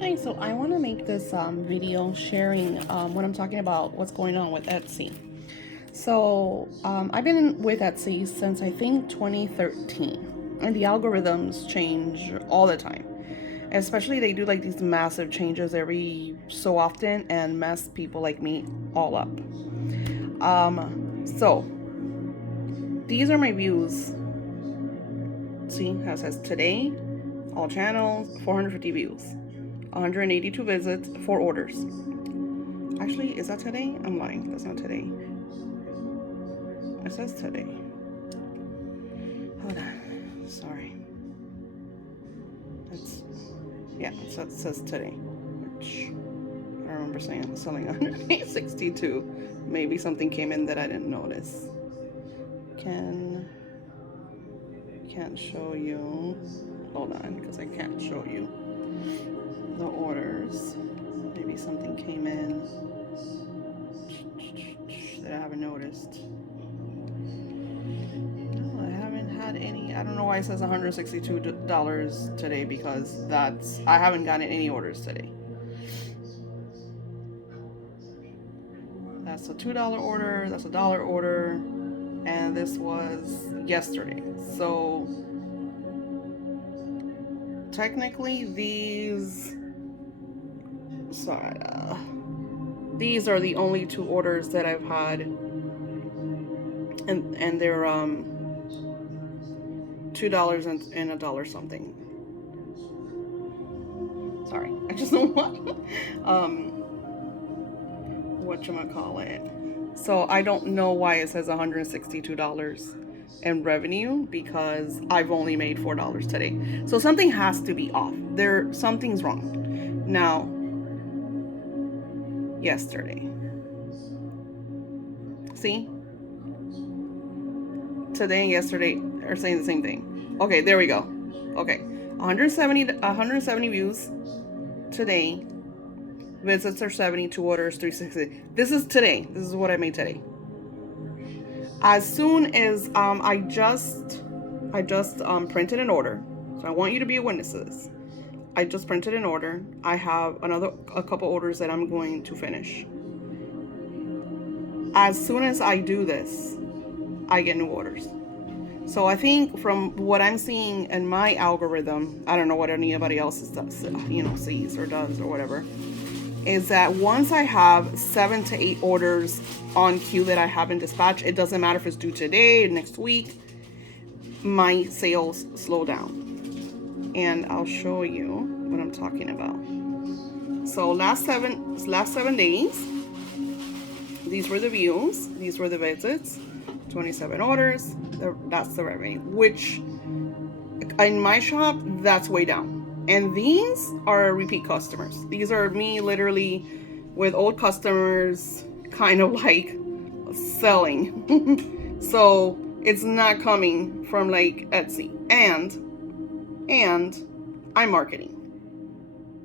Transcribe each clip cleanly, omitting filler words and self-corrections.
Hey, so I want to make this video sharing what I'm talking about, what's going on with Etsy. So I've been with Etsy since I think 2013, and the algorithms change all the time. Especially they do like these massive changes every so often and mess people like me all up. So these are my views. See, it says today, all channels, 450 views, 182 visits, 4 orders. Actually, is that today? I'm lying. That's not today. It says today. Hold on. Sorry. It's yeah. It says today. Which I remember selling 162. Maybe something came in that I didn't notice. Can't show you. Hold on, because I can't show you the orders. Maybe something came in that I haven't noticed. No, I haven't had any. I don't know why it says $162 today, because I haven't gotten any orders today. That's a $2 order, that's a dollar order, and this was yesterday. So technically these are the only 2 orders that I've had, and they're $2 and a dollar something. Sorry, I just don't want whatchamacallit. So I don't know why it says $162 in revenue, because I've only made $4 today. So something has to be off. Something's wrong. Now, yesterday. See? Today and yesterday are saying the same thing. Okay, there we go. Okay. 170 views today. Visits are 72, orders 360. This is today. This is what I made today. As soon as I just printed an order, so I want you to be a witness to this. I just printed an order. I have a couple orders that I'm going to finish. As soon as I do this, I get new orders. So I think from what I'm seeing in my algorithm, I don't know what anybody else sees or does or whatever, is that once I have 7 to 8 orders on queue that I haven't dispatched, it doesn't matter if it's due today or next week, my sales slow down. And I'll show you what I'm talking about. So last seven days, these were the views, these were the visits, 27 orders, that's the revenue, which in my shop, that's way down. And these are repeat customers. These are me literally with old customers, kind of like selling. So it's not coming from like Etsy. And I'm marketing.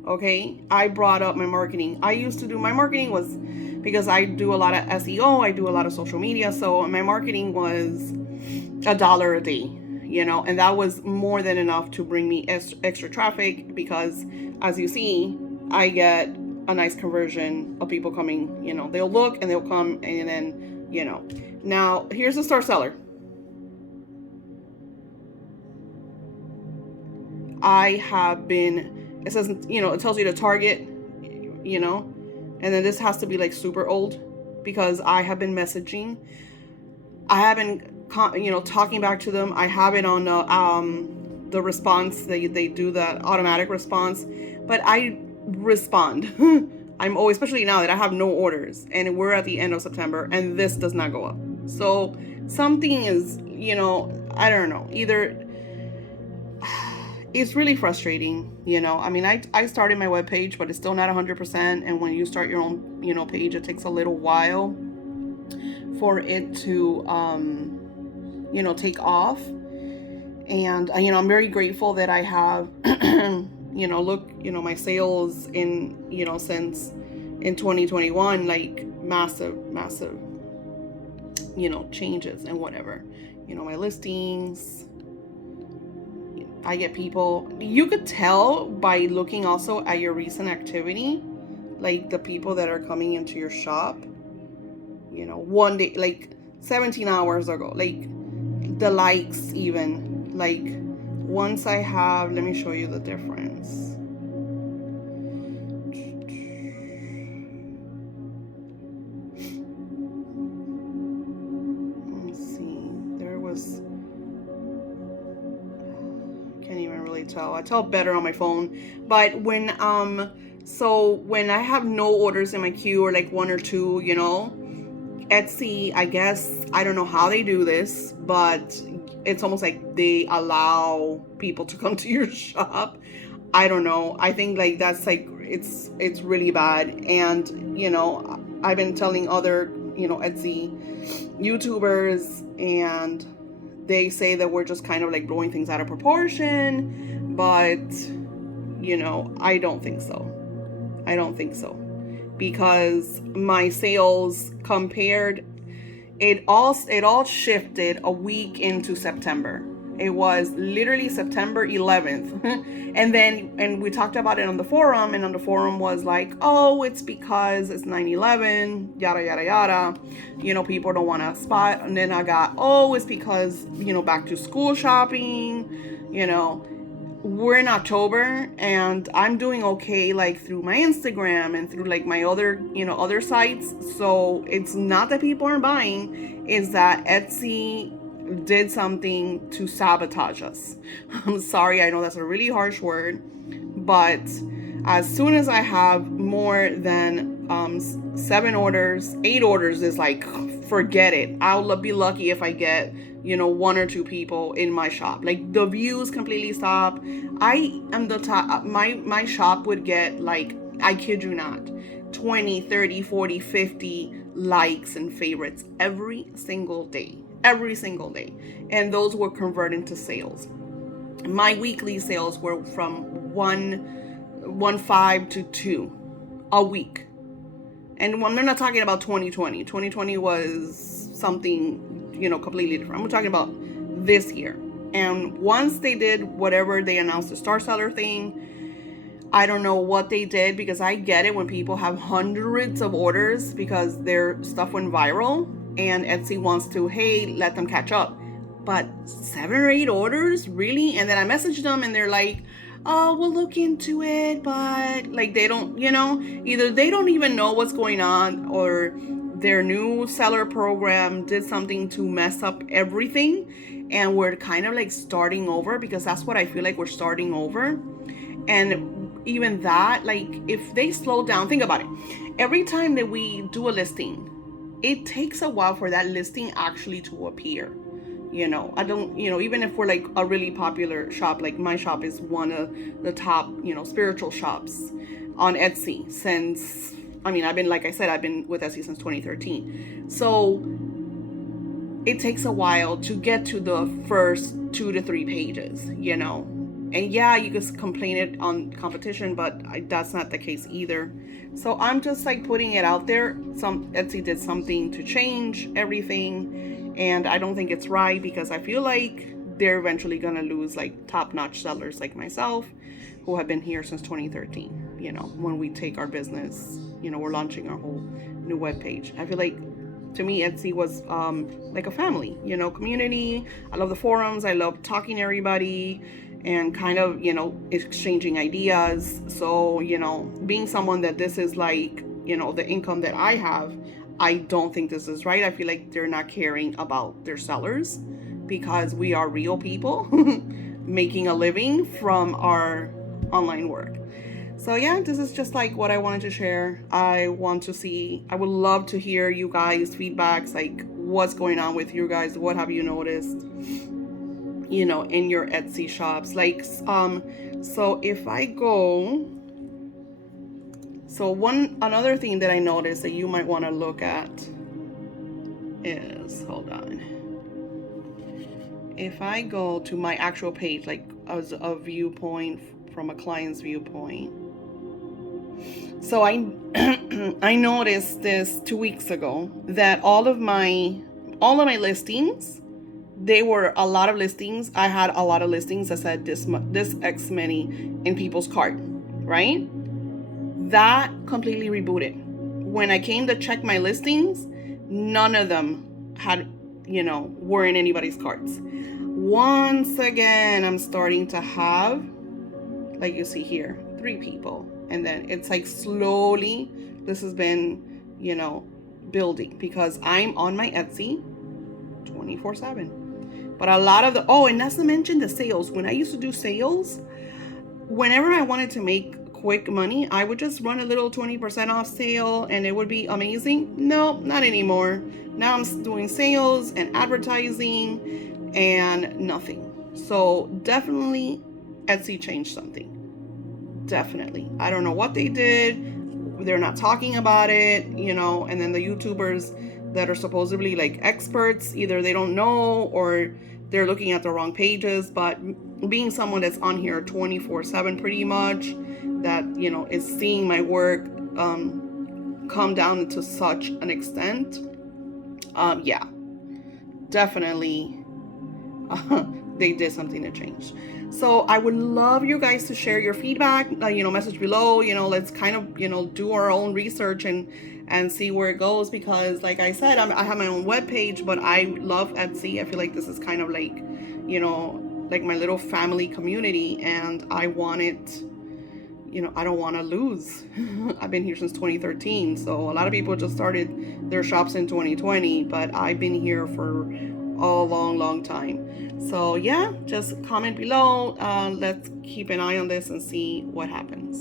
Okay, I brought up my marketing. My marketing was because I do a lot of SEO, I do a lot of social media, so my marketing was $1 a day, and that was more than enough to bring me extra traffic, because as you see, I get a nice conversion of people coming. They'll look and they'll come, and then now here's the star seller. It says, it tells you to target, and then this has to be like super old, because I have been messaging. I have been, talking back to them. I have it on the response. They do that automatic response, but I respond. I'm always, especially now that I have no orders and we're at the end of September and this does not go up. So something is, I don't know, either it's really frustrating. I mean, I started my webpage, but it's still not 100%. And when you start your own, page, it takes a little while for it to, take off. And, I'm very grateful that I have, my sales since in 2021, like massive, changes and whatever, my listings, I get people, you could tell by looking also at your recent activity, like the people that are coming into your shop, one day, like 17 hours ago, like the likes even, like once I have, let me show you the difference. Let's see, there was, can't even really tell. I tell better on my phone. But so when I have no orders in my queue, or like one or two, Etsy, I guess, I don't know how they do this, but it's almost like they allow people to come to your shop. I don't know. I think like that's like it's really bad. And I've been telling other Etsy YouTubers, and they say that we're just kind of like blowing things out of proportion, but I don't think so. I don't think so, because my sales compared, it all shifted a week into September. It was literally September 11th. And we talked about it on the forum, and on the forum was like, oh, it's because it's 9/11, yada yada yada, people don't want to spot. And then I got, oh, it's because back to school shopping, we're in October, and I'm doing okay, like through my Instagram and through like my other sites. So it's not that people aren't buying, it's that Etsy did something to sabotage us. I'm sorry, I know that's a really harsh word, but as soon as I have more than 7 orders, 8 orders is like, forget it. I'll be lucky if I get 1 or 2 people in my shop. Like the views completely stop. I am the top. My shop would get, like, I kid you not, 20, 30, 40, 50 likes and favorites every single day. And those were converting to sales. My weekly sales were from 1.5 to 2 a week. And I'm not talking about 2020. 2020 was something, completely different. I'm talking about this year. And once they did whatever they announced, the Star Seller thing, I don't know what they did, because I get it when people have hundreds of orders because their stuff went viral and Etsy wants to, hey, let them catch up. But 7 or 8 orders, really? And then I messaged them and they're like, oh, we'll look into it, but like they don't, either they don't even know what's going on, or their new seller program did something to mess up everything, and we're kind of like starting over, because that's what I feel like, we're starting over. And even that, like, if they slow down, think about it. Every time that we do a listing, it takes a while for that listing actually to appear. I don't, even if we're like a really popular shop, like my shop is one of the top, spiritual shops on Etsy since, I've been, like I said, I've been with Etsy since 2013. So it takes a while to get to the first 2 to 3 pages, And yeah, you could complain it on competition, but that's not the case either. So I'm just like putting it out there. Etsy did something to change everything, and I don't think it's right, because I feel like they're eventually gonna lose like top-notch sellers like myself, who have been here since 2013. When we take our business, we're launching our whole new webpage. I feel like, to me, Etsy was like a family, community. I love the forums. I love talking to everybody and kind of, exchanging ideas. So, being someone that this is like, the income that I have, I don't think this is right. I feel like they're not caring about their sellers, because we are real people making a living from our online work. So yeah, this is just like what I wanted to share. I would love to hear you guys' feedbacks, like what's going on with you guys. What have you noticed, in your Etsy shops? Like, so if I go, so another thing that I noticed that you might want to look at is, hold on. If I go to my actual page, like as a viewpoint from a client's viewpoint. So I I noticed this 2 weeks ago, that all of my listings They were a lot of listings. I had a lot of listings that said this X many in people's cart, right? That completely rebooted. When I came to check my listings, none of them had, were in anybody's carts. Once again, I'm starting to have, like you see here, 3 people. And then it's like slowly, this has been, building because I'm on my Etsy 24/7. But a lot of and not to mention the sales. When I used to do sales, whenever I wanted to make quick money, I would just run a little 20% off sale and it would be amazing. No, not anymore. Now I'm doing sales and advertising and nothing. So definitely Etsy changed something. Definitely. I don't know what they did. They're not talking about it, and then the YouTubers that are supposedly like experts, either they don't know or they're looking at the wrong pages. But being someone that's on here 24/7 pretty much, that, is seeing my work come down to such an extent, yeah, definitely they did something to change. So I would love you guys to share your feedback, message below. Let's kind of, do our own research and see where it goes. Because like I said, I have my own webpage, but I love Etsy. I feel like this is kind of like, like my little family community, and I want it, I don't want to lose. I've been here since 2013. So a lot of people just started their shops in 2020, but I've been here for a long, long time. So yeah, just comment below. Let's keep an eye on this and see what happens.